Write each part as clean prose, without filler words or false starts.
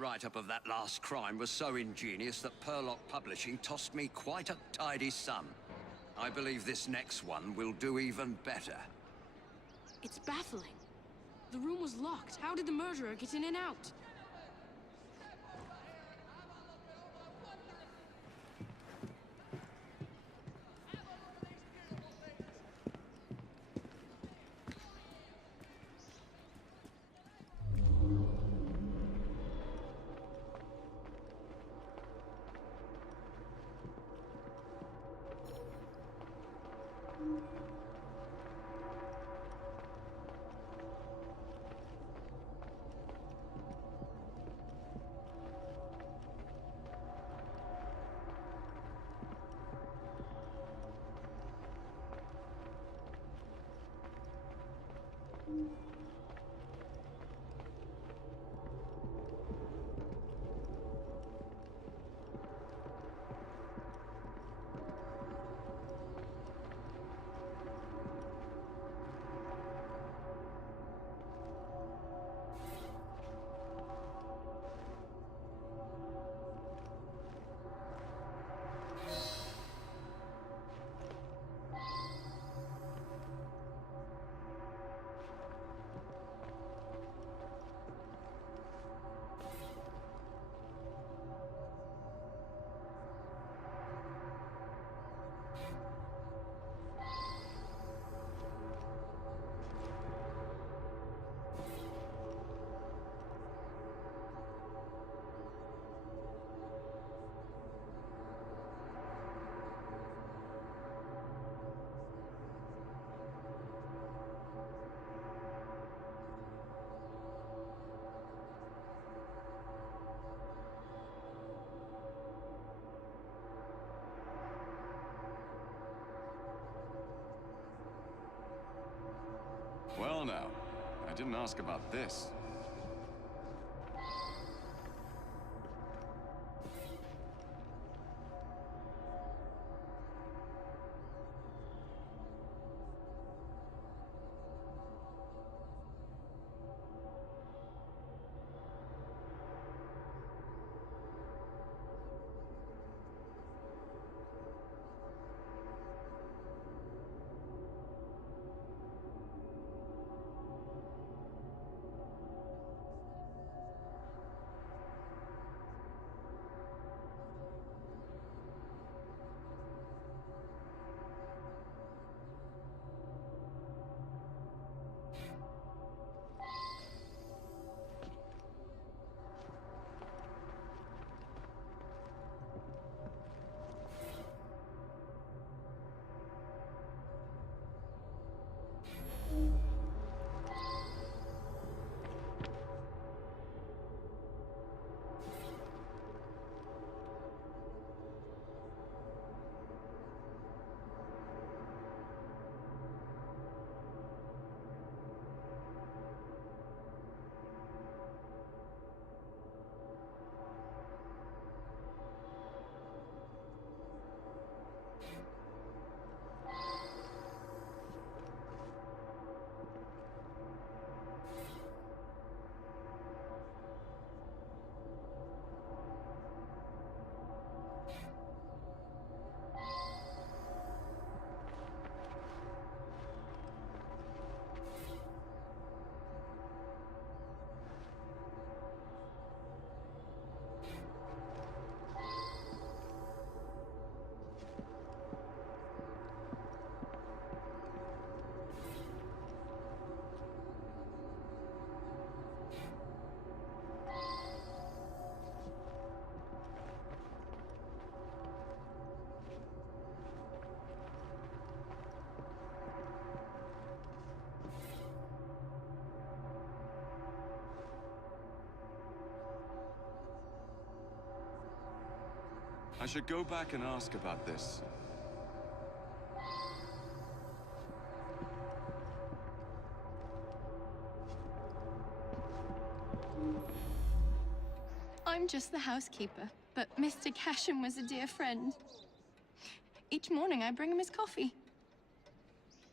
write-up of that last crime was so ingenious that Perlock Publishing tossed me quite a tidy sum. I believe this next one will do even better. It's baffling. The room was locked. How did the murderer get in and out? Well now, I didn't ask about this. I should go back and ask about this. I'm just the housekeeper, but Mr. Casham was a dear friend. Each morning I bring him his coffee.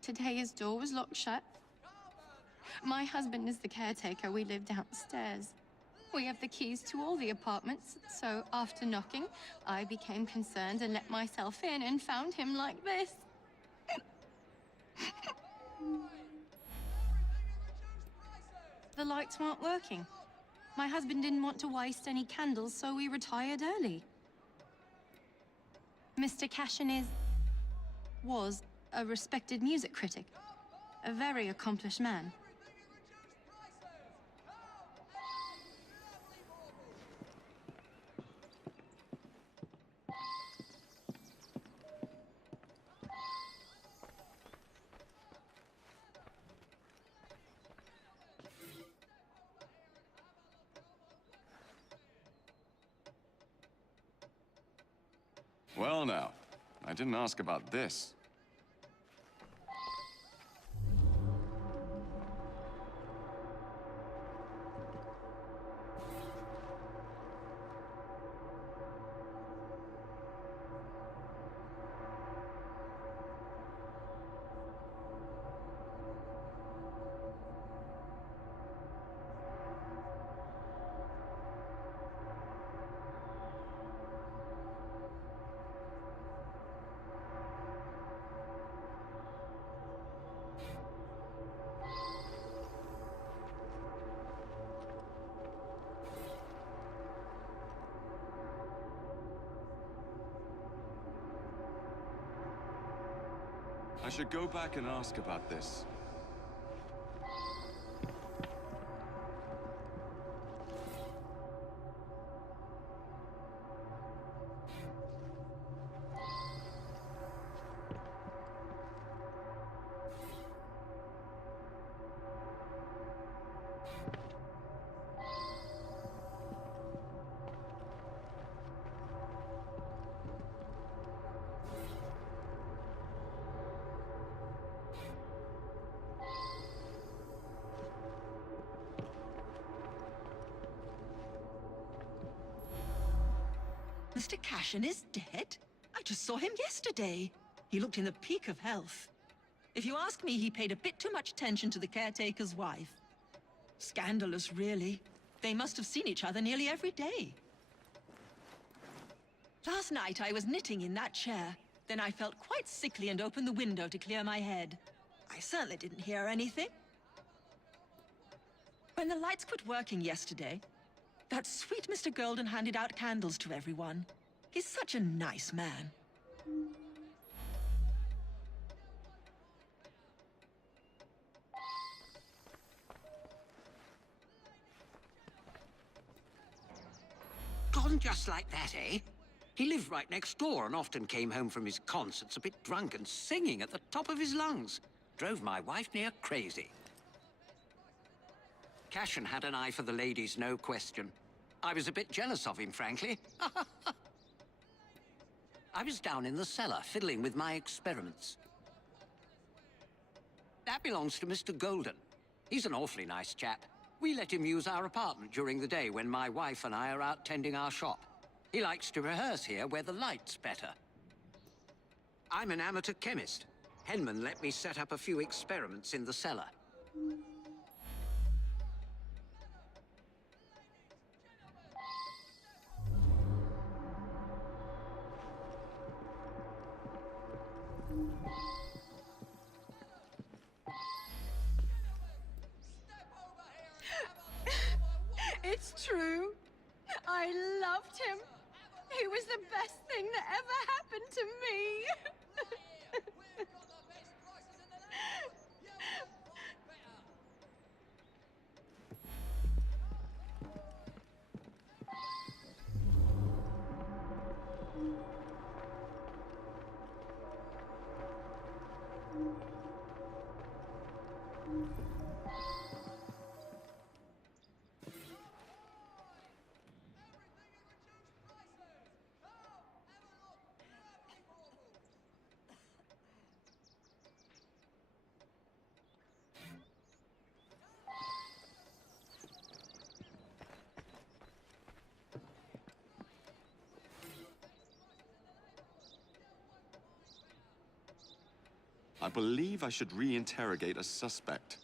Today his door was locked shut. My husband is the caretaker. We live downstairs. We have the keys to all the apartments, so after knocking, I became concerned and let myself in and found him like this. The lights weren't working. My husband didn't want to waste any candles, so we retired early. Mr. Cashin was a respected music critic, a very accomplished man. Well now, I didn't ask about this. I should go back and ask about this. Mr. Cashin is dead? I just saw him yesterday. He looked in the peak of health. If you ask me, he paid a bit too much attention to the caretaker's wife. Scandalous, really. They must have seen each other nearly every day. Last night, I was knitting in that chair. Then I felt quite sickly and opened the window to clear my head. I certainly didn't hear anything. When the lights quit working yesterday, that sweet Mr. Golden handed out candles to everyone. He's such a nice man. Gone just like that, eh? He lived right next door and often came home from his concerts a bit drunk and singing at the top of his lungs. Drove my wife near crazy. Cashin had an eye for the ladies, no question. I was a bit jealous of him, frankly. I was down in the cellar, fiddling with my experiments. That belongs to Mr. Golden. He's an awfully nice chap. We let him use our apartment during the day when my wife and I are out tending our shop. He likes to rehearse here where the light's better. I'm an amateur chemist. Henman let me set up a few experiments in the cellar. It's true. I loved him. He was the best thing that ever happened to me. I believe I should re-interrogate a suspect.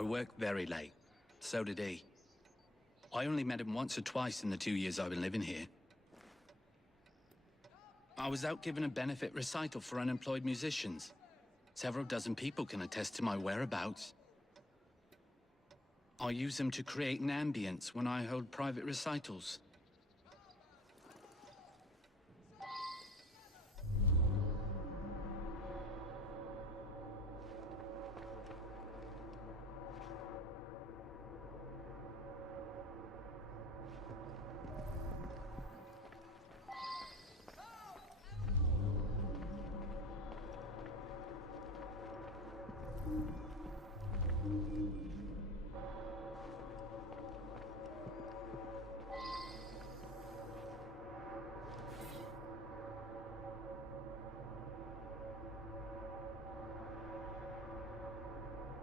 I work very late. So did he. I only met him once or twice in the 2 years I've been living here. I was out giving a benefit recital for unemployed musicians. Several dozen people can attest to my whereabouts. I use them to create an ambience when I hold private recitals.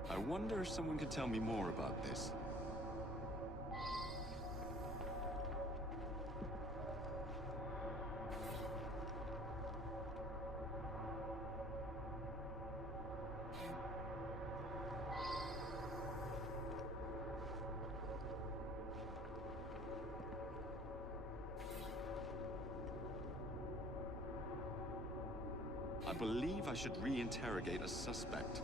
I wonder if someone could tell me more about this. I believe I should re-interrogate a suspect.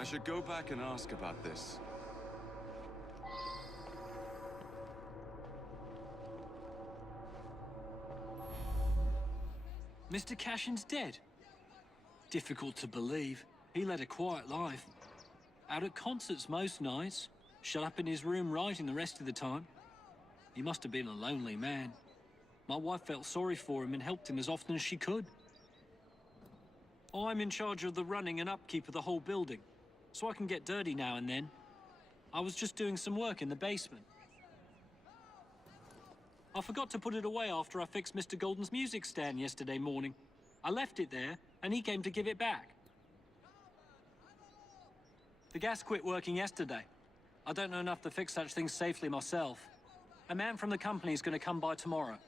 I should go back and ask about this. Mr. Cashin's dead. Difficult to believe. He led a quiet life. Out at concerts most nights. Shut up in his room writing the rest of the time. He must have been a lonely man. My wife felt sorry for him and helped him as often as she could. I'm in charge of the running and upkeep of the whole building, so I can get dirty now and then. I was just doing some work in the basement. I forgot to put it away after I fixed Mr. Golden's music stand yesterday morning. I left it there, and he came to give it back. The gas quit working yesterday. I don't know enough to fix such things safely myself. A man from the company is going to come by tomorrow.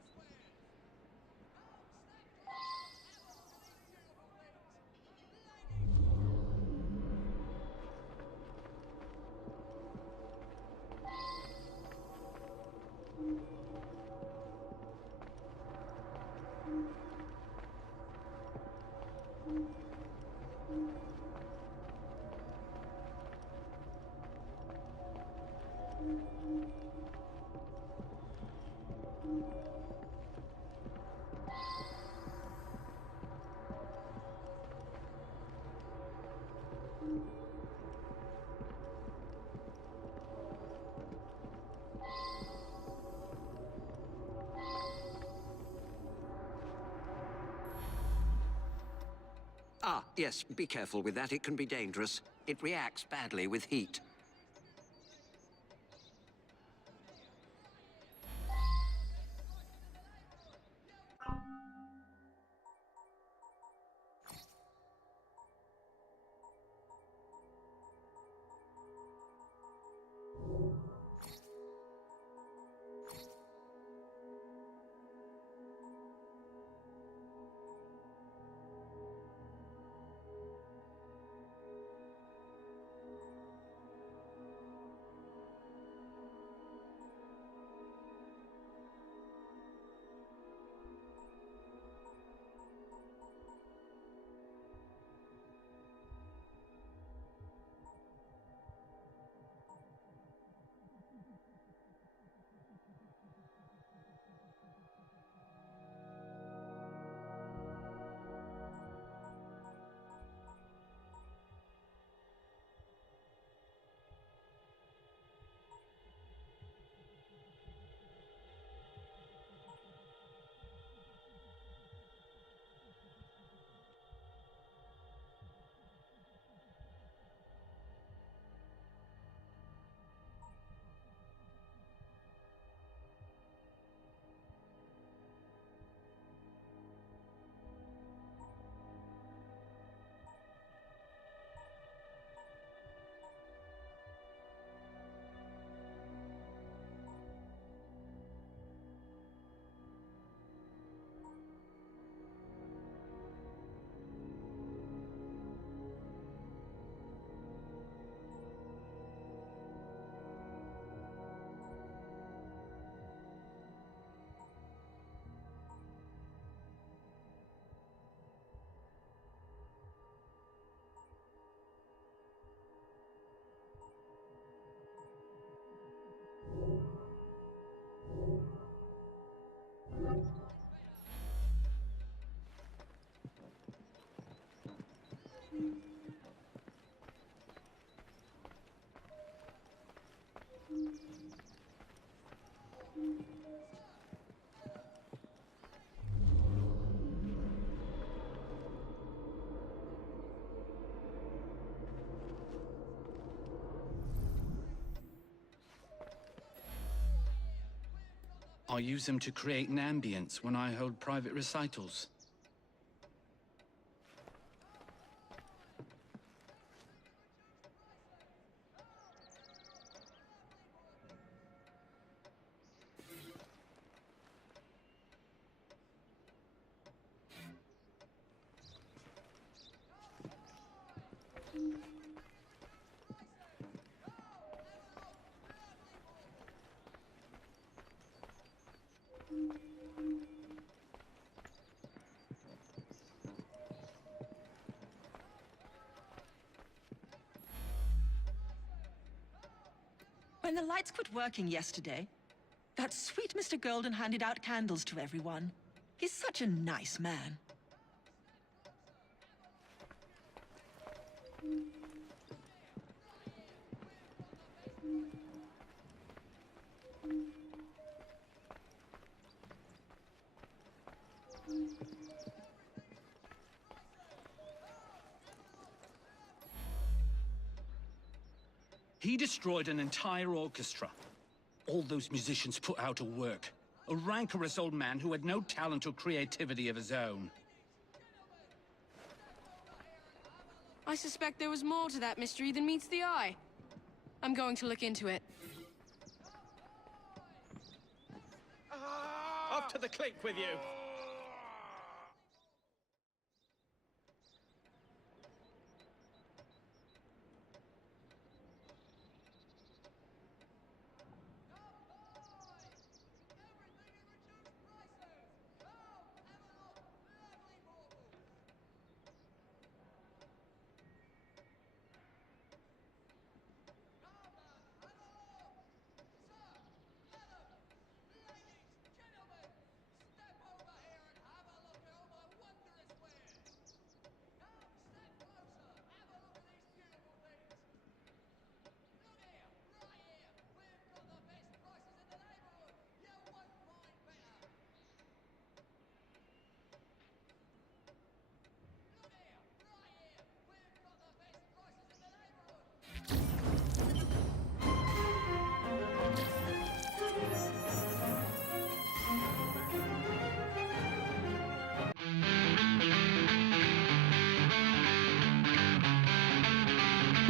Ah, yes, be careful with that. It can be dangerous. It reacts badly with heat. I'll use them to create an ambience when I hold private recitals. When the lights quit working yesterday, that sweet Mr. Golden handed out candles to everyone. He's such a nice man. He destroyed an entire orchestra. All those musicians put out of work. A rancorous old man who had no talent or creativity of his own. I suspect there was more to that mystery than meets the eye. I'm going to look into it. Off to the clink with you!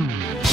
Hmm.